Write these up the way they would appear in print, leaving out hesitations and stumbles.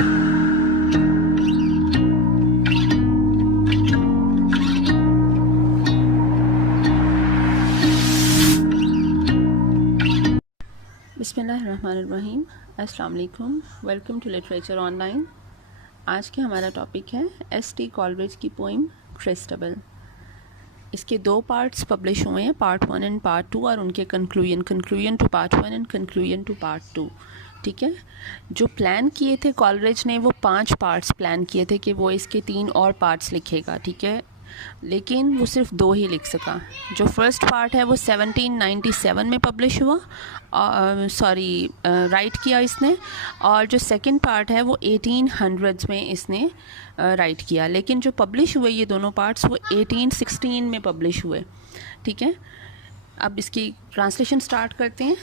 बिस्मिल्लाहिर्रहमानिर्रहीम। अस्सलाम वालेकुम। Welcome to literature online. आज के हमारा टॉपिक है एस.टी. कॉलरिज की पोइम क्रिस्टबल। इसके 2 पार्ट्स पब्लिश हुए हैं, पार्ट 1 एंड पार्ट 2, और उनके conclusion to part 1 and conclusion to part 2। ठीक है, जो प्लान किए थे कॉलरिज ने वो 5 पार्ट्स प्लान किए थे कि वो इसके 3 और पार्ट्स लिखेगा। ठीक है, लेकिन वो सिर्फ 2 ही लिख सका। जो फर्स्ट पार्ट है वो 1797 में पब्लिश हुआ, राइट किया इसने, और जो सेकंड पार्ट है वो 1800s में इसने राइट किया। लेकिन जो पब्लिश हुए ये दोनों पार्ट्स वो 1816 में पब्लिश हुए। ठीक है, अब इसकी ट्रांसलेशन स्टार्ट करते हैं।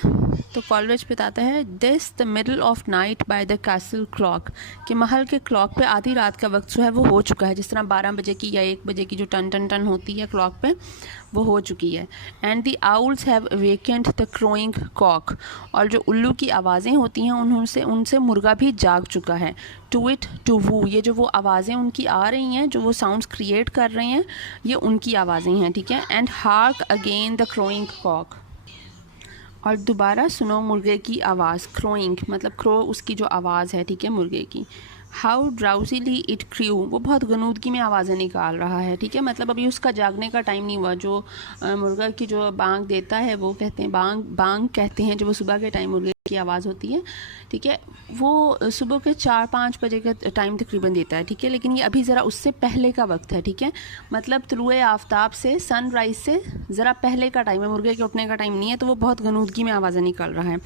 तो कॉलरिज बताता है, this the middle of night by the castle clock, कि महल के क्लॉक पे आधी रात का वक्त जो है वो हो चुका है। जिस तरह 12 बजे की या 1 बजे की जो टन टन टन होती है क्लॉक पे, वो हो चुकी है। And the owls have awakened the crowing cock, और जो उल्लू की आवाज़ें होती हैं उनसे मुर्गा भी जाग चुका है। टू इट टू वू, ये जो वो आवाज़ें उनकी आ रही हैं, जो वो साउंड्स क्रिएट कर रहे हैं, ये उनकी आवाज़ें हैं। ठीक है, and hark again the crowing cock, और दोबारा सुनो मुर्गे की आवाज़। क्रोइंग मतलब क्रो उसकी जो आवाज़ है, ठीक है, मुर्गे की। हाउ ड्राउजीली इट क्रू, वो बहुत गनूदगी में आवाज़ें निकाल रहा है। ठीक है, मतलब अभी उसका जागने का टाइम नहीं हुआ। जो मुर्गा की जो बांग देता है वो कहते हैं बांग कहते हैं, जो वो सुबह के टाइम मुर्गे की आवाज़ होती है। ठीक है, वो सुबह के 4-5 बजे का टाइम तकरीबन देता है। ठीक है, लेकिन ये अभी ज़रा उससे पहले का वक्त है। ठीक है, मतलब तुलुए आफ्ताब से, सनराइज से ज़रा पहले का टाइम है, मुर्गे के उठने का टाइम नहीं है। तो वो बहुत गनूदगी में आवाज़ें निकाल रहा है।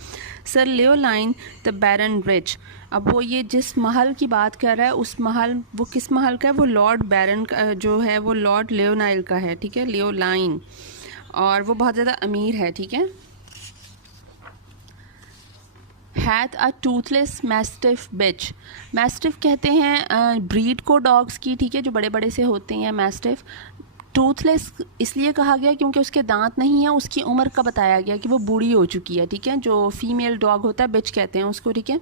सर लियोलाइन द बैरन रिच, अब वो ये जिस महल की बात कर रहा है उस महल, वो किस महल का है? वो लॉर्ड बैरन का जो है वो लॉर्ड लियोनाइल का है। ठीक है, लियोलाइन, और वो बहुत ज़्यादा अमीर है। ठीक है, हैथ अ टूथलेस मैस्टिफ बिच, मैस्टिफ कहते हैं ब्रीड को डॉग्स की। ठीक है, जो बड़े बड़े से होते हैं मैस्टिफ। टूथलेस इसलिए कहा गया क्योंकि उसके दांत नहीं है, उसकी उम्र का बताया गया कि वो बूढ़ी हो चुकी है। ठीक है, जो फीमेल डॉग होता है बिच कहते हैं उसको। ठीक है,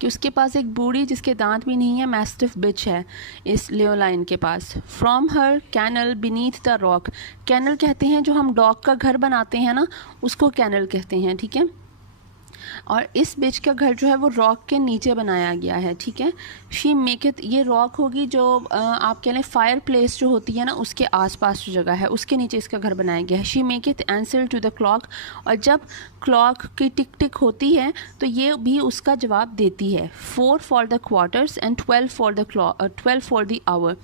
कि उसके पास एक बूढ़ी जिसके दांत भी नहीं है मैस्टिफ बिच है इस लियोलाइन के पास। From her kennel beneath the rock, kennel कहते हैं जो हम डॉग का घर बनाते हैं ना, उसको कैनल कहते हैं। ठीक है, और इस बिच का घर जो है वो रॉक के नीचे बनाया गया है। ठीक है, शी मेक इट, ये रॉक होगी जो आप कह लें फायर प्लेस जो होती है ना, उसके आसपास जो जगह है उसके नीचे इसका घर बनाया गया है। She make it answer to the clock, और जब क्लॉक की टिक टिक होती है तो ये भी उसका जवाब देती है। 4 for the quarters and 12 for the hour,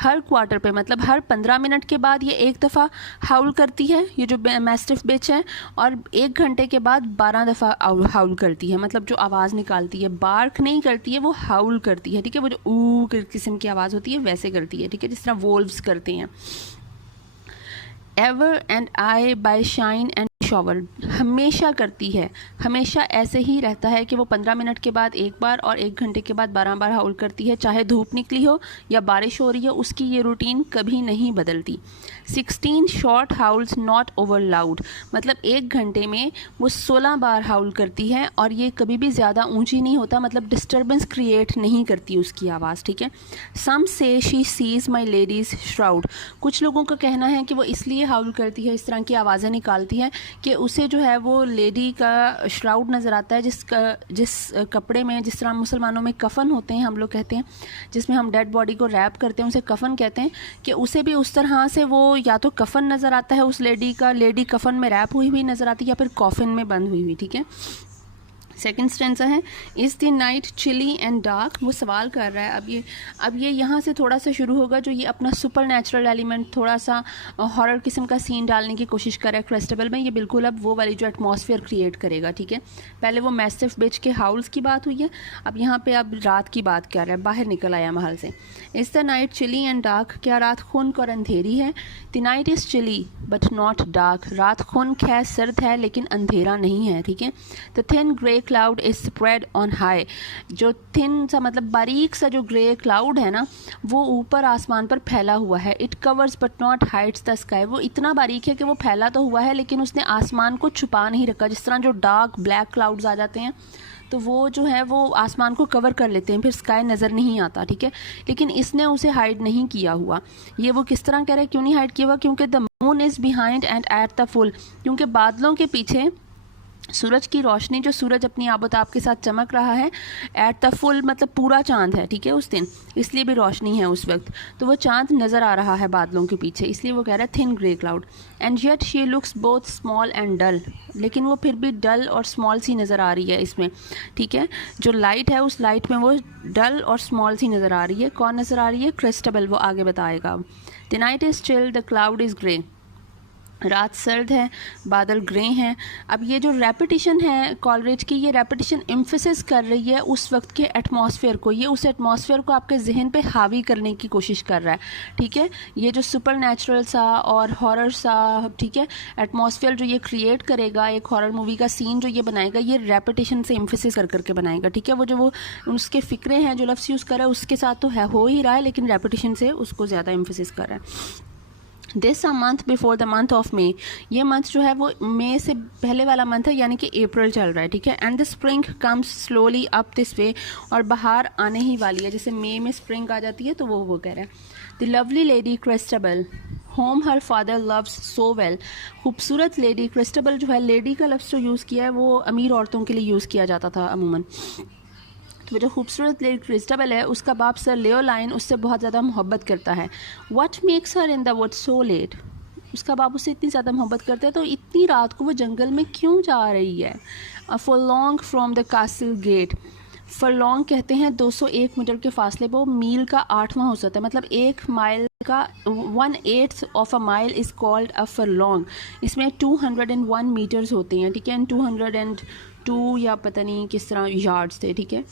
हर क्वार्टर पे मतलब हर 15 मिनट के बाद ये एक दफ़ा हाउल करती है, ये जो मैस्टिफ बिच है, और 1 घंटे के बाद 12 दफ़ा हाउल करती है। मतलब जो आवाज़ निकालती है, बार्क नहीं करती है, वो हाउल करती है। ठीक है, वो जो ऊ किस्म की आवाज़ होती है वैसे करती है। ठीक है, जिस तरह वोल्व्स करते हैं। Ever and aye by shine and shower, हमेशा करती है, हमेशा ऐसे ही रहता है कि वो 15 मिनट के बाद एक बार और 1 घंटे के बाद 12 बार हाउल करती है, चाहे धूप निकली हो या बारिश हो रही हो, उसकी ये रूटीन कभी नहीं बदलती। 16 short Howl's not over loud, मतलब 1 घंटे में वो 16 बार हाउल करती है, और ये कभी भी ज़्यादा ऊंची नहीं होता, मतलब डिस्टर्बेंस क्रिएट नहीं करती उसकी आवाज़। ठीक है, सम से she sees my ladies shroud, कुछ लोगों का कहना है कि वो इसलिए हाउल करती है, इस तरह की आवाज़ें निकालती है कि उसे जो है वो लेडी का श्राउड नज़र आता है, जिस कपड़े में, जिस तरह मुसलमानों में कफ़न होते हैं, हम लोग कहते हैं, जिसमें हम डेड बॉडी को रैप करते हैं, उसे कफ़न कहते हैं, कि उसे भी उस तरह से वो या तो कफ़न नज़र आता है उस लेडी का, लेडी कफ़न में रैप हुई हुई नज़र आती है, या फिर कॉफिन में बंद हुई हुई। ठीक है, सेकेंड स्टेंसा है, is the night chilly and dark, वो सवाल कर रहा है। अब ये यहाँ से थोड़ा सा शुरू होगा, जो ये अपना सुपर नेचुरल एलिमेंट, थोड़ा सा हॉरर किस्म का सीन डालने की कोशिश कर रहा है क्रिस्टबल में। ये बिल्कुल अब वो वाली जो एटमॉस्फेयर क्रिएट करेगा। ठीक है, पहले वो मैस्टिफ बिच के हाउल्स की बात हुई है, अब यहाँ पे अब रात की बात कर रहा है, बाहर निकल आया महल से। Is the night chilly and dark, क्या रात खुनक और अंधेरी है? The night is chilly but not dark, रात खुनक है, सर्द है, लेकिन अंधेरा नहीं है। ठीक है, the thin grey cloud is spread on high, जो थिन सा मतलब बारीक सा जो ग्रे क्लाउड है ना, वो ऊपर आसमान पर फैला हुआ है। It covers but not hides the sky, वो इतना बारीक है कि वो फैला तो हुआ है लेकिन उसने आसमान को छुपा नहीं रखा। जिस तरह जो डार्क ब्लैक क्लाउड्स आ जाते हैं तो वो जो है वो आसमान को कवर कर लेते हैं, फिर स्काई नज़र नहीं आता, ठीक है। लेकिन इसने उसे हाइड नहीं किया हुआ। ये वो किस तरह कह रहा है, क्यों नहीं हाइड किया हुआ? क्योंकि the moon is behind and at the full, क्योंकि बादलों के पीछे सूरज की रोशनी, जो सूरज अपनी आबोताब के साथ चमक रहा है, एट द फुल मतलब पूरा चांद है, ठीक है, उस दिन, इसलिए भी रोशनी है उस वक्त, तो वो चांद नज़र आ रहा है बादलों के पीछे, इसलिए वो कह रहा है thin grey cloud. And yet she looks both small and dull, लेकिन वो फिर भी डल और स्मॉल सी नज़र आ रही है इसमें, ठीक है। जो लाइट है उस लाइट में वो डल और स्मॉल सी नज़र आ रही है। कौन नज़र आ रही है? क्रिस्टबल, वो आगे बताएगा। The night is chill, the cloud is grey, रात सर्द है, बादल ग्रे हैं। अब ये जो रेपिटिशन है कॉलरेज की, ये रेपिटिशन एम्फेसिस कर रही है उस वक्त के एटमॉस्फेयर को, ये उस एटमॉस्फेयर को आपके जहन पे हावी करने की कोशिश कर रहा है, ठीक है। ये जो सुपर नेचुरल सा और हॉरर सा, ठीक है, एटमॉस्फेयर जो ये क्रिएट करेगा, एक हॉरर मूवी का सीन जो ये बनाएगा, ये रेपिटिशन से एम्फेसिस कर करके बनाएगा, ठीक है। वो उसके फ़िक्रे हैं जो लफ्ज़ यूज़ कर रहा है उसके साथ तो है, हो ही रहा है, लेकिन रेपिटिशन से उसको ज़्यादा एम्फेसिस कर रहा है। This a month before the month of May, ये मंथ जो है वो मई से पहले वाला मंथ है, यानी कि अप्रैल चल रहा है, ठीक है। And the spring comes slowly up this way, और बाहर आने ही वाली है, जैसे मई में स्प्रिंग आ जाती है, तो वो कह रहा है। The lovely lady क्रिस्टबल home her father loves so well, खूबसूरत लेडी। क्रिस्टबल जो है, लेडी का लफ्ज़ जो यूज़ किया है वो अमीर औरतों के लिए यूज़ किया जाता था अमूमन। वो जो खूबसूरत लेडी क्रिस्टबल है, उसका बाप सर लेओलाइन उससे बहुत ज़्यादा मोहब्बत करता है। What makes her in the wood so let, उसका बाप उससे इतनी ज़्यादा मोहब्बत करता है तो इतनी रात को वो जंगल में क्यों जा रही है। Furlong from the castle gate, furlong कहते हैं 201 मीटर के फासले पर, मील का 8वां हो सकता है, मतलब 1 माइल का 1/8 of a mile is called a furlong. इसमें 201 मीटर्स होते हैं, ठीक है, एंड 202 या पता नहीं किस तरह यार्ड्स थे, ठीक है।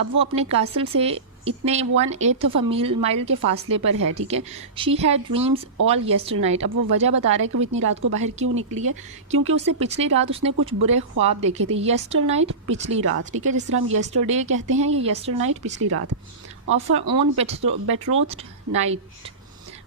अब वो अपने कासल से इतने 1/8 ऑफ अ माइल के फासले पर है, ठीक है। She had dreams all yesternight, अब वो वजह बता रहा है कि वो इतनी रात को बाहर क्यों निकली है, क्योंकि उससे पिछली रात उसने कुछ बुरे ख्वाब देखे थे। येस्टर नाइट पिछली रात, ठीक है, जिस तरह हम येस्टरडे कहते हैं, ये येस्टर नाइट पिछली रात। ऑफ हर ओन बेट्रोथ्ड नाइट,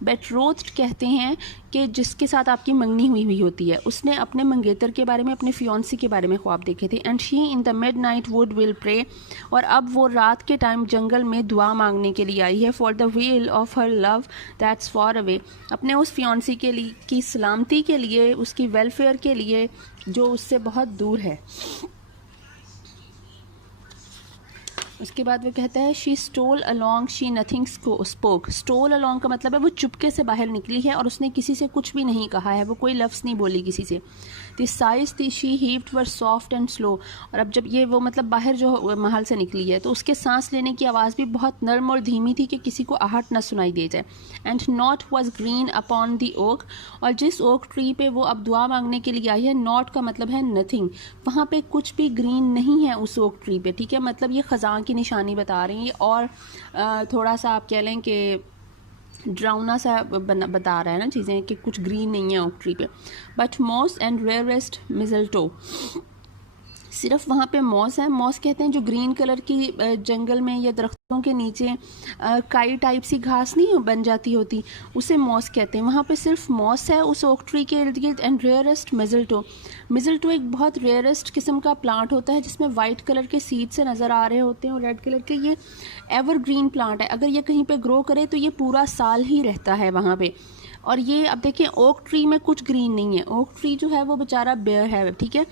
बेट्रोथ्ड कहते हैं कि जिसके साथ आपकी मंगनी हुई होती है, उसने अपने मंगेतर के बारे में, अपने फियांसी के बारे में ख्वाब देखे थे। And she in the midnight wood will pray, और अब वो रात के टाइम जंगल में दुआ मांगने के लिए आई है। For the will of her love that's for away, अपने उस फियांसी के लिए की सलामती के लिए, उसकी वेलफेयर के लिए जो उससे बहुत दूर है। उसके बाद वो कहता है she stole along she nothing spoke, stole along का मतलब है वो चुपके से बाहर निकली है और उसने किसी से कुछ भी नहीं कहा है, वो कोई लफ्ज़ नहीं बोली किसी से। दिस साइज थी she heaved were soft and slow, और अब जब ये वो मतलब बाहर जो महल से निकली है तो उसके सांस लेने की आवाज़ भी बहुत नरम और धीमी थी कि किसी को आहट न सुनाई दे जाए। And naught was green upon the oak, और जिस ओक ट्री पे वो अब दुआ मांगने के लिए आई है, नॉट का मतलब है नथिंग, वहाँ पे कुछ भी ग्रीन नहीं है उस ओक ट्री पे, ठीक है। मतलब ये ख़ज़ां की निशानी बता रही है, और थोड़ा सा आप कह लें कि ड्राउना सा बता रहा है ना चीज़ें कि कुछ ग्रीन नहीं है ओक ट्री पे। बट मॉस एंड रेयरेस्ट मिजल्टो, सिर्फ वहाँ पे मॉस है। मॉस कहते हैं जो ग्रीन कलर की जंगल में या दरख्तों के नीचे काई टाइप सी घास नहीं बन जाती होती, उसे मॉस कहते हैं। वहाँ पे सिर्फ मॉस है उस ओक ट्री के इर्द गिर्द। एंड रेयरेस्ट मिजल्टो, मिजल्टो एक बहुत रेयरेस्ट किस्म का प्लांट होता है जिसमें वाइट कलर के सीड से नज़र आ रहे होते हैं और रेड कलर के। ये एवरग्रीन प्लांट है, अगर ये कहीं पे ग्रो करे तो ये पूरा साल ही रहता है वहाँ पे। और ये अब देखें ओक ट्री में कुछ ग्रीन नहीं है, ओक ट्री जो है वो बेचारा बेयर है, ठीक है,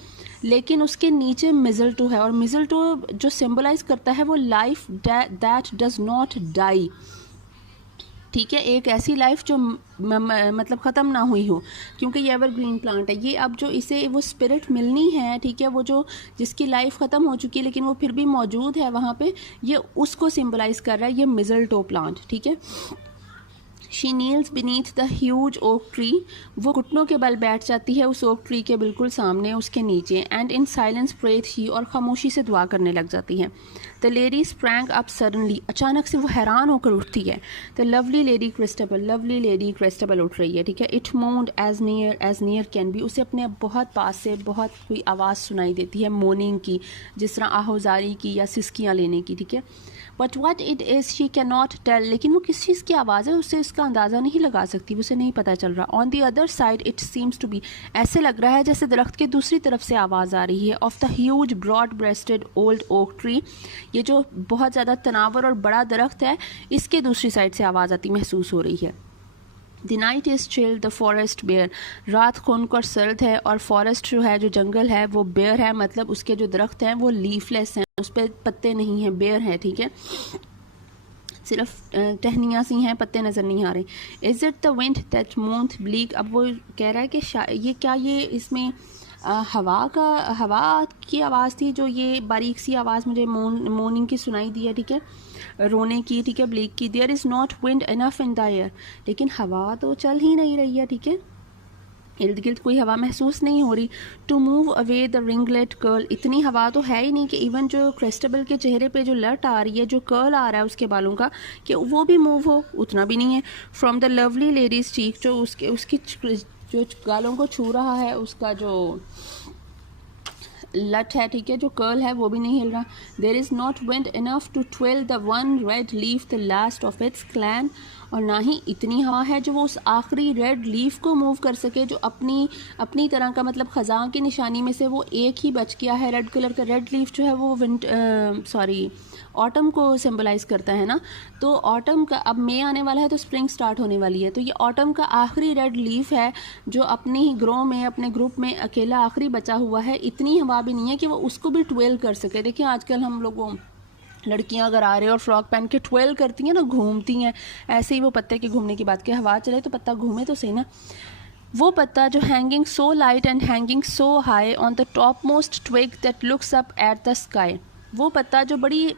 लेकिन उसके नीचे मिजल्टो है, और मिजल्टो जो सिंबलाइज करता है वो life that does not die, ठीक है, एक ऐसी लाइफ जो मतलब ख़त्म ना हुई हो, क्योंकि ये एवरग्रीन प्लांट है। ये अब जो इसे वो स्पिरिट मिलनी है, ठीक है, वो जो जिसकी लाइफ ख़त्म हो चुकी है लेकिन वो फिर भी मौजूद है वहाँ पे, ये उसको सिंबलाइज कर रहा है ये मिजल्टो प्लांट, ठीक है। She Niels beneath the huge oak tree, वो घुटनों के बल बैठ जाती है उस ओक ट्री के बिल्कुल सामने, उसके नीचे। And in silence prayeth she, और खामोशी से दुआ करने लग जाती है। The lady sprang up suddenly, अचानक से वो हैरान होकर उठती है। The lovely lady Christabel, lovely lady Christabel उठ रही है, ठीक है। It moved as near can be, उसे अपने बहुत पास से बहुत कोई आवाज़ सुनाई देती है मोर्निंग की, जिस तरह आहोजारी की या सिसकियाँ लेने की, ठीक है। But what it is she can not tell, लेकिन वो किस चीज़ की आवाज़ है उससे इसका अंदाज़ा नहीं लगा सकती, उसे नहीं पता चल रहा. On the other side it seems to be, ऐसे लग रहा है जैसे दरख्त के दूसरी तरफ से आवाज़ आ रही है. Of the huge broad breasted old oak tree, ये जो बहुत ज़्यादा तनावर और बड़ा दरख्त है इसके दूसरी साइड से आवाज़ आती महसूस हो रही है. The night is chill the forest bare, रात खुनक और सर्द है और फॉरेस्ट जो है जो जंगल है वो बेयर है, मतलब उसके जो दरख्त हैं वो लीफलेस हैं, उस पर पत्ते नहीं हैं, बेयर हैं. ठीक है, सिर्फ टहनियाँ सी हैं, पत्ते नज़र नहीं आ रहे. Is it the wind that moaneth bleak, अब वो कह रहा है कि ये क्या ये इसमें हवा की आवाज़ थी जो ये बारीक सी आवाज़ मुझे मॉर्निंग की सुनाई दी है. ठीक है, रोने की. ठीक है, ब्लीक की. There is not wind enough in the air, लेकिन हवा तो चल ही नहीं रही है. ठीक है, इर्द गिर्द कोई हवा महसूस नहीं हो रही. To move away the ringlet curl, इतनी हवा तो है ही नहीं कि इवन जो क्रिस्टबल के चेहरे पे जो लट आ रही है, जो कर्ल आ रहा है उसके बालों का, कि वो भी मूव हो, उतना भी नहीं है. फ्रॉम द लवली लेडीज़ चीक, जो उसकी जो गालों को छू रहा है उसका जो लट है, ठीक है, जो कर्ल है वो भी नहीं हिल रहा. There is not wind enough to twirl the one red leaf the last of its clan, और ना ही इतनी हवा है जो वो उस आखिरी रेड लीफ को मूव कर सके जो अपनी तरह का, मतलब ख़ज़ां की निशानी में से वो एक ही बच गया है. रेड कलर का रेड लीफ जो है वो ऑटम को सिंबलाइज़ करता है ना. तो ऑटम का, अब मई आने वाला है तो स्प्रिंग स्टार्ट होने वाली है, तो ये ऑटम का आखिरी रेड लीफ है जो अपनी ही ग्रो में, अपने ग्रुप में अकेला आखिरी बचा हुआ है. इतनी हवा भी नहीं है कि वो उसको भी ट्वेल कर सके. देखिए आजकल हम लोगों लड़कियां अगर आ रहे हैं और फ्रॉक पहन के ट्वेल करती हैं ना, घूमती हैं, ऐसे ही वो पत्ते के घूमने की बात की, हवा चले तो पत्ता घूमे तो सही ना. वो पत्ता जो hanging so light and hanging so high on the topmost twig that looks up at the sky, वो पत्ता जो बड़ी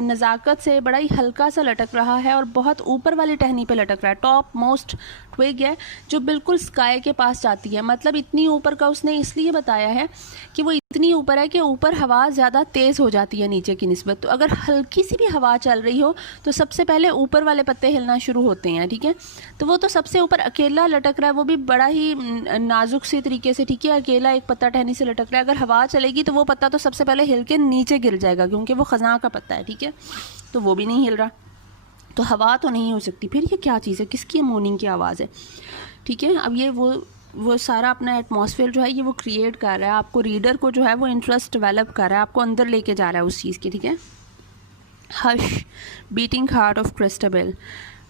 नज़ाकत से बड़ा ही हल्का सा लटक रहा है और बहुत ऊपर वाली टहनी पे लटक रहा है. टॉप मोस्ट ट्विग है जो बिल्कुल स्काई के पास जाती है, मतलब इतनी ऊपर का उसने इसलिए बताया है कि वो इतनी ऊपर है कि ऊपर हवा ज़्यादा तेज़ हो जाती है नीचे की निस्बत. तो अगर हल्की सी भी हवा चल रही हो तो सबसे पहले ऊपर वाले पत्ते हिलना शुरू होते हैं. ठीक है, तो वो तो सबसे ऊपर अकेला लटक रहा है, वो भी बड़ा ही नाजुक सी तरीके से. ठीक है, अकेला एक पत्ता टहनी से लटक रहा है. अगर हवा चलेगी तो वो पत्ता तो सबसे पहले हिल के नीचे गिर जाएगा क्योंकि वो ख़ज़ां का पत्ता है. ठीक है, तो वो भी नहीं हिल रहा, तो हवा तो नहीं हो सकती. फिर ये क्या चीज़ है, किसकी मॉर्निंग की आवाज़ है. ठीक है, अब ये वो सारा अपना एटमॉस्फेयर जो है ये वो क्रिएट कर रहा है, आपको रीडर को जो है वो इंटरेस्ट डेवलप कर रहा है, आपको अंदर लेके जा रहा है उस चीज़ की. ठीक है, हश बीटिंग हार्ट ऑफ क्रिस्टबल,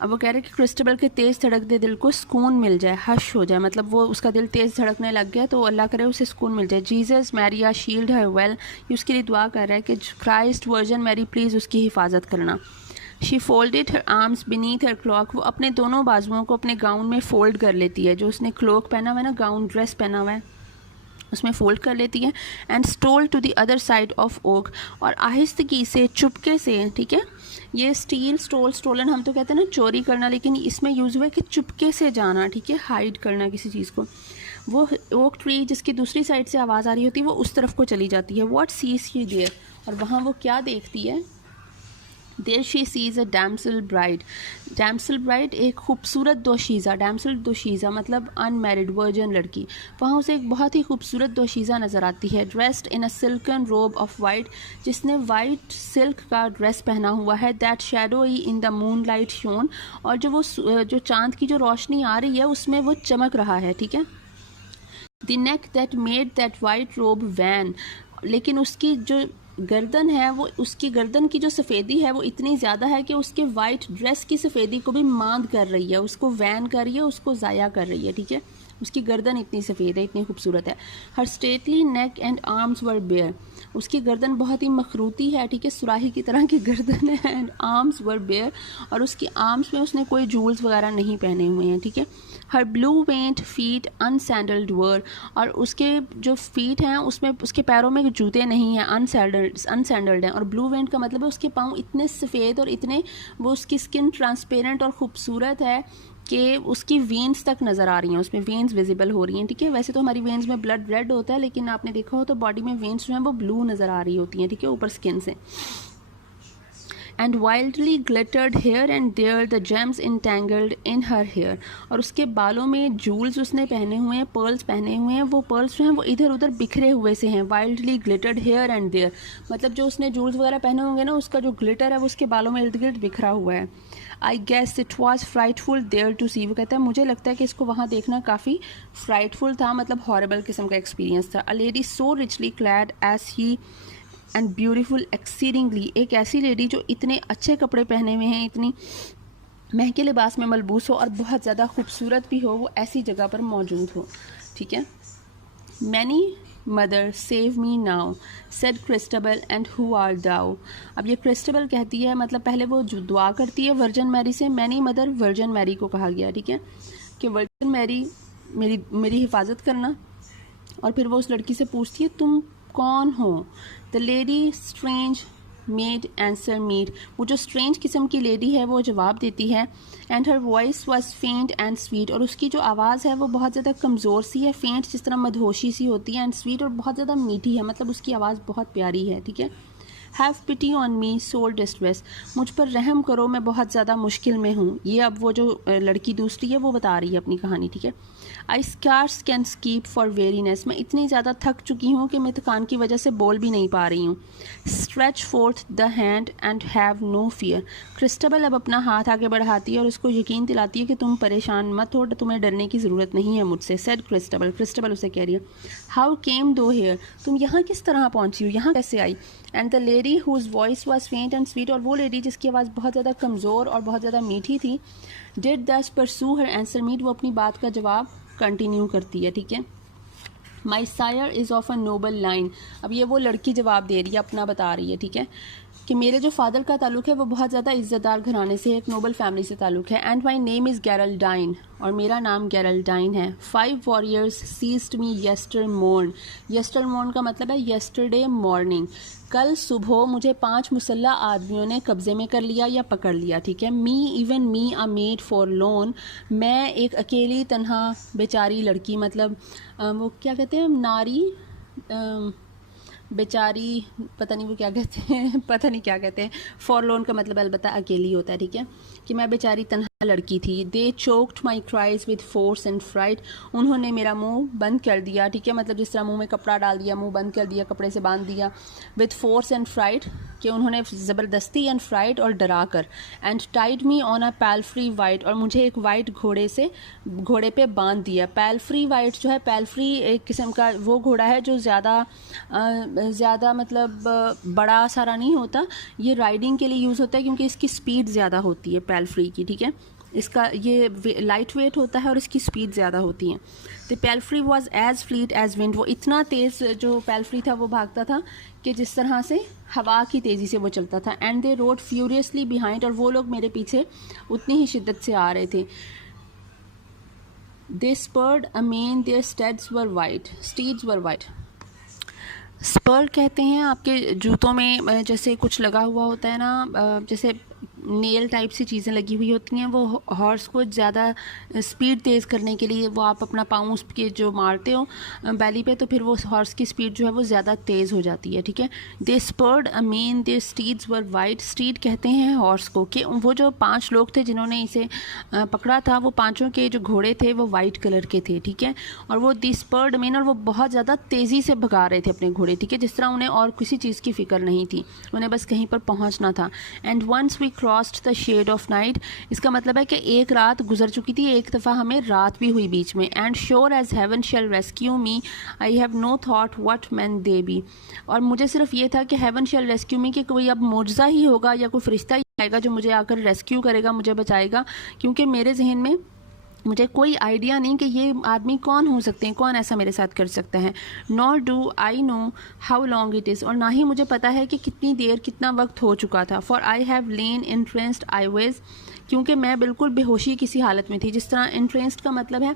अब वो कह रहे हैं कि क्रिस्टबल के तेज़ धड़कते दिल को सुकून मिल जाए, हश हो जाए, मतलब वो उसका दिल तेज़ धड़कने लग गया तो अल्लाह करे उसे सुकून मिल जाए. जीसस मैरिया शील्ड हर वेल, ये उसके लिए दुआ कर रहा है कि क्राइस्ट वर्जन मैरी प्लीज़ उसकी हिफाजत करना. She folded her arms beneath her clock, वो अपने दोनों बाजुओं को अपने गाउन में फोल्ड कर लेती है, जो उसने क्लोक पहना हुआ है ना, गाउन ड्रेस पहना हुआ है उसमें फ़ोल्ड कर लेती है. And stole to the other side of oak, और आहिस्तगी से, चुपके से. ठीक है, ये स्टील स्टोलन हम तो कहते हैं ना चोरी करना, लेकिन इसमें यूज़ हुआ है कि चुपके से जाना. ठीक है, हाइड करना किसी चीज़ को. वो ओक ट्री जिसकी दूसरी साइड से आवाज़ आ रही होती है वो उस तरफ को चली जाती है. व्हाट सीज शी देयर, और वहाँ वो क्या देखती है. There she sees a damsel bride, damsel bride एक खूबसूरत दोशीज़ा, डैम्सल दोशीज़ा मतलब अनमैरिड वर्जन लड़की. वहाँ उसे एक बहुत ही खूबसूरत दोशीज़ा नज़र आती है. Dressed in a silken robe of white, जिसने वाइट सिल्क का ड्रेस पहना हुआ है. That shadow he in the moon light shown, और जो चांद की जो रोशनी आ रही है उसमें वो चमक रहा है. ठीक है, the neck that made that white रोब वैन, लेकिन उसकी जो गर्दन है, वो उसकी गर्दन की जो सफ़ेदी है वो इतनी ज़्यादा है कि उसके वाइट ड्रेस की सफ़ेदी को भी मांद कर रही है, उसको वैन कर रही है, उसको ज़ाया कर रही है. ठीक है, उसकी गर्दन इतनी सफ़ेद है, इतनी खूबसूरत है. Her stately neck and arms were bare, उसकी गर्दन बहुत ही मखरूती है. ठीक है, सुराही की तरह की गर्दन है. एंड आर्म्स वर बेयर, और उसकी आर्म्स में उसने कोई जूल्स वगैरह नहीं पहने हुए हैं. ठीक है, हर ब्लू वेंट फीट अनसैंडल्ड वर, और उसके जो फीट हैं उसमें उसके पैरों में जूते नहीं हैं, अनसैंडल्ड हैं. और ब्लू वेंट का मतलब है उसके पाँव इतने सफ़ेद और इतने, वो उसकी स्किन ट्रांसपेरेंट और ख़ूबसूरत है कि उसकी वेन्स तक नज़र आ रही हैं, उसमें वेन्स विजिबल हो रही हैं. ठीक है, वैसे तो हमारी वेन्स में ब्लड रेड होता है, लेकिन आपने देखा हो तो बॉडी में वेन्स जो हैं वो ब्लू नज़र आ रही होती हैं. ठीक है, ऊपर स्किन से. And wildly glittered here and there the gems entangled in her hair, और उसके बालों में जूल्स उसने पहने हुए हैं, पर्ल्स पहने हुए हैं, वो पर्ल्स जो हैं वो इधर उधर बिखरे हुए से हैं। Wildly glittered here and there मतलब जो उसने जूल्स वगैरह पहने होंगे ना, उसका जो ग्लिटर है वो उसके बालों में इर्द गिर्द बिखरा हुआ है। I guess it was frightful there to see, वो कहता है मुझे लगता है कि इसको वहाँ देखना काफ़ी फ्राइटफुल था, मतलब हॉरेबल किस्म का एक्सपीरियंस था। A lady so richly clad as he and beautiful exceedingly, एक ऐसी लेडी जो इतने अच्छे कपड़े पहने हुए हैं, इतनी महंगे लिबास में मलबूस हो और बहुत ज़्यादा खूबसूरत भी हो, वो ऐसी जगह पर मौजूद हो। ठीक है। Mary mother save me now said Christabel and who are thou. अब ये क्रिस्टबल कहती है, मतलब पहले वो जो दुआ करती है वर्जन मैरी से, मैनी मदर वर्जन मैरी को कहा गया। ठीक है, कि वर्जन मैरी मेरी हिफाजत करना। और फिर वो उस लड़की से पूछती है तुम कौन हो। The lady strange made answer meet, वो जो स्ट्रेंज किस्म की लेडी है वो जवाब देती है। And her voice was faint and sweet, और उसकी जो आवाज़ है वो बहुत ज़्यादा कमज़ोर सी है, फेंट जिस तरह मदहोशी सी होती है, एंड स्वीट और बहुत ज़्यादा मीठी है, मतलब उसकी आवाज़ बहुत प्यारी है। ठीक है। Have pity on me soul distress, मुझ पर रहम करो मैं बहुत ज़्यादा मुश्किल में हूँ। ये अब वो जो लड़की दूसरी है वो बता रही है अपनी कहानी। ठीक है। आई स्कार्स कैन स्कीप फॉर वेरीनेस, मैं इतनी ज़्यादा थक चुकी हूँ कि मैं थकान की वजह से बोल भी नहीं पा रही हूँ। Stretch forth the hand and have no fear, Christabel अब अपना हाथ आगे बढ़ाती है और उसको यकीन दिलाती है कि तुम परेशान मत हो, तुम्हें डरने की ज़रूरत नहीं है मुझसे। सेड क्रिस्टबल, क्रिस्टबल उसे कह रही है हाउ केम दो हेयर, तुम यहाँ किस तरह पहुँची हो, यहाँ कैसे आई। And the lady whose voice was faint and sweet, और वो लेडी जिसकी आवाज़ बहुत ज़्यादा कमज़ोर और बहुत ज़्यादा मीठी थी, डिड दस परसू हर आंसर मीट, वो अपनी बात का जवाब कंटिन्यू करती है। ठीक है। My sire is of a noble line, अब ये वो लड़की जवाब दे रही है, अपना बता रही है। ठीक है, कि मेरे जो फादर का ताल्लुक़ है वो बहुत ज़्यादा इज़्ज़तदार घराने से है, एक नोबल फैमिली से ताल्लुक़ है। एंड माई नेम इज़ गैरल्डाइन, और मेरा नाम गैरल्डाइन है। 5 वॉरियर्स सीज्ड मी येस्टर मॉर्न, येस्टर मॉर्न का मतलब है येस्टरडे मॉर्निंग, कल सुबह मुझे 5 मुसल्ला आदमियों ने कब्ज़े में कर लिया या पकड़ लिया। ठीक है। Me even me a maid forlorn, मैं एक अकेली तन्हा बेचारी लड़की, मतलब वो क्या कहते हैं नारी, बेचारी, पता नहीं वो क्या कहते हैं पता नहीं क्या कहते हैं। फॉरलोन का मतलब अलबत्ता अकेली होता है। ठीक है, कि मैं बेचारी तन्हा लड़की थी। They choked my cries with force and fright, उन्होंने मेरा मुंह बंद कर दिया। ठीक है, मतलब जिस तरह मुंह में कपड़ा डाल दिया, मुंह बंद कर दिया, कपड़े से बांध दिया। विद फोर्स एंड फ्राइट, कि उन्होंने ज़बरदस्ती, एंड फ्राइट और डरा कर। And tied me on a palfrey white, और मुझे एक वाइट घोड़े पे बांध दिया। पैल्फ्री वाइट जो है, पैल्फ्री एक किस्म का वो घोड़ा है जो ज़्यादा मतलब बड़ा सारा नहीं होता, ये राइडिंग के लिए यूज़ होता है क्योंकि इसकी स्पीड ज़्यादा होती है पैल्फ्री की। ठीक है, इसका ये लाइट वेट होता है और इसकी स्पीड ज़्यादा होती है। The palfrey was as fleet as wind, वो इतना तेज़ जो पैल्फ्री था वो भागता था कि जिस तरह से हवा की तेज़ी से वो चलता था। And they road furiously behind, और वो लोग मेरे पीछे उतनी ही शिद्दत से आ रहे थे। They spurred amain their steeds were white, spur कहते हैं आपके जूतों में जैसे कुछ लगा हुआ होता है ना, जैसे नेल टाइप सी चीज़ें लगी हुई होती हैं, वो हॉर्स को ज़्यादा स्पीड तेज़ करने के लिए वो आप अपना पाँव उस के जो मारते हो बैली पे, तो फिर वो हॉर्स की स्पीड जो है वो ज़्यादा तेज़ हो जाती है। ठीक है। दे स्पर्ड अमेन दे स्टीड्स वर वाइट, स्टीड कहते हैं हॉर्स को, कि वो जो 5 लोग थे जिन्होंने इसे पकड़ा था, वो पाँचों के जो घोड़े थे वो वाइट कलर के थे। ठीक है, और वो दे स्पर्ड अमेन, और वो बहुत ज़्यादा तेज़ी से भगा रहे थे अपने घोड़े। ठीक है, जिस तरह उन्हें और किसी चीज़ की फ़िक्र नहीं थी, उन्हें बस कहीं पर पहुँचना था। And once we crossed the shade of night, इसका मतलब है कि एक रात गुजर चुकी थी, एक दफ़ा हमें रात भी हुई बीच में। And sure as heaven shall rescue me I have no thought what men they be, और मुझे सिर्फ ये था कि हेवन शेल रेस्क्यू मी, कि कोई अब मुआवजा ही होगा या कोई फरिश्ता ही आएगा जो मुझे आकर रेस्क्यू करेगा, मुझे बचाएगा, क्योंकि मेरे जहन में मुझे कोई आइडिया नहीं कि ये आदमी कौन हो सकते हैं, कौन ऐसा मेरे साथ कर सकता है। Nor do I know how long it is, और ना ही मुझे पता है कि कितनी देर कितना वक्त हो चुका था। For I have lain entranced I wis, क्योंकि मैं बिल्कुल बेहोशी किसी हालत में थी। जिस तरह इंट्रेंस्ड का मतलब है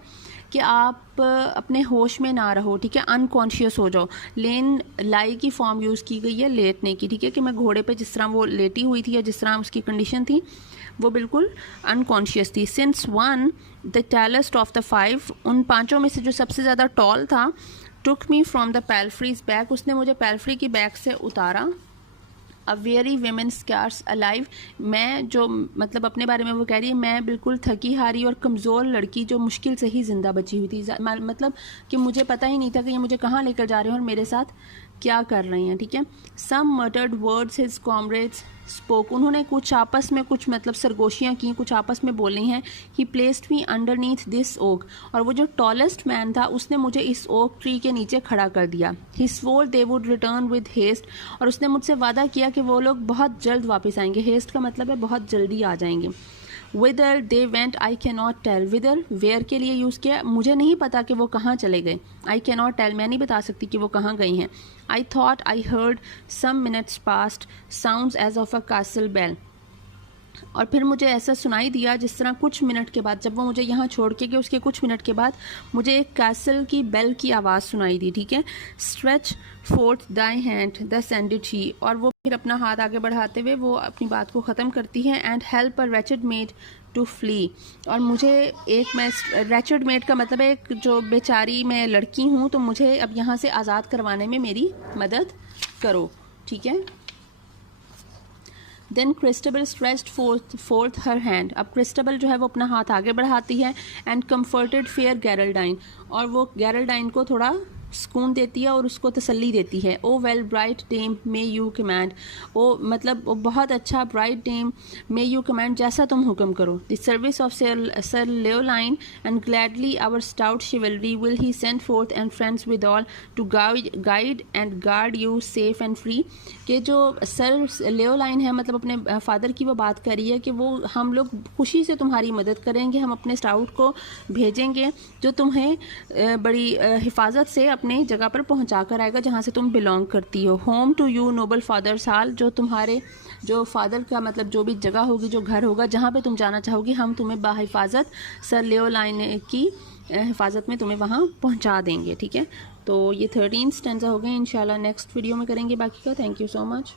कि आप अपने होश में ना रहो। ठीक है, अनकॉन्शियस हो जाओ। लेन लाई की फॉर्म यूज़ की गई है लेटने की। ठीक है, कि मैं घोड़े पे जिस तरह वो लेटी हुई थी या जिस तरह उसकी कंडीशन थी वो बिल्कुल अनकॉन्शियस थी। Since one the tallest of the 5, उन 5 में से जो सबसे ज़्यादा टॉल था, took me from the palfrey's back, उसने मुझे पैल्फ्री की बैक से उतारा। A weary woman scarce alive, मैं जो मतलब अपने बारे में वो कह रही है, मैं बिल्कुल थकी हारी और कमज़ोर लड़की जो मुश्किल से ही ज़िंदा बची हुई थी। मतलब कि मुझे पता ही नहीं था कि ये मुझे कहाँ लेकर जा रहे हैं और मेरे साथ क्या कर रही हैं, ठीक है। Some muttered words his comrades spoke, उन्होंने कुछ आपस में कुछ मतलब सरगोशियाँ की, कुछ आपस में बोली हैं। He placed me underneath this oak, और वो जो टॉलेस्ट मैन था उसने मुझे इस ओक ट्री के नीचे खड़ा कर दिया। He swore they would return with haste, और उसने मुझसे वादा किया कि वो लोग बहुत जल्द वापस आएंगे। हेस्ट का मतलब है बहुत जल्दी आ जाएंगे। Whither they went I can not tell, whither where के लिए यूज़ किया, मुझे नहीं पता कि वो कहाँ चले गए। आई कैन नॉट टेल, मैं नहीं बता सकती कि वो कहाँ गई हैं। I thought I heard some minutes past sounds as of a castle bell, और फिर मुझे ऐसा सुनाई दिया जिस तरह कुछ मिनट के बाद, जब वो मुझे यहाँ छोड़ के गए उसके कुछ मिनट के बाद मुझे एक कैसल की बेल की आवाज़ सुनाई दी, ठीक है। Stretch fourth Dai hand the सेंडेड she, और वो फिर अपना हाथ आगे बढ़ाते हुए वो अपनी बात को ख़त्म करती है। And help a wretched maid to flee, और मुझे एक, मैं रैचेड मेड का मतलब है एक जो बेचारी मैं लड़की हूँ, तो मुझे अब यहाँ से आज़ाद करवाने में मेरी मदद करो, ठीक है। Then Christabel stretched forth her hand, अब क्रिस्टबल जो है वो अपना हाथ आगे बढ़ाती है। एंड कम्फर्टेड फेयर गैरल्डाइन, और वो गैरल्डाइन को थोड़ा सुकून देती है और उसको तसल्ली देती है। O well bright dame may you command, O मतलब वो बहुत अच्छा, bright dame may you command, जैसा तुम हुक्म करो। The service of Sir Leoline and gladly our stout chivalry will he send forth and friends withal to guide and guard you safe and free, कि जो sir लेओलाइन है मतलब अपने father की वो बात कर रही है कि वो हम लोग खुशी से तुम्हारी मदद करेंगे, हम अपने स्टाउट को भेजेंगे जो तुम्हें बड़ी हिफाजत से अपने जगह पर पहुंचा कर आएगा जहां से तुम बिलोंग करती हो। Home to you noble father's hall, जो तुम्हारे जो फादर का मतलब जो भी जगह होगी, जो घर होगा जहां पे तुम जाना चाहोगी, हम तुम्हें बाहिफाजत सर लेओलाइन की हिफाजत में तुम्हें वहां पहुंचा देंगे, ठीक है। तो ये 13 स्टैंजा हो गए, इंशाल्लाह नेक्स्ट वीडियो में करेंगे बाकी का। Thank you so much.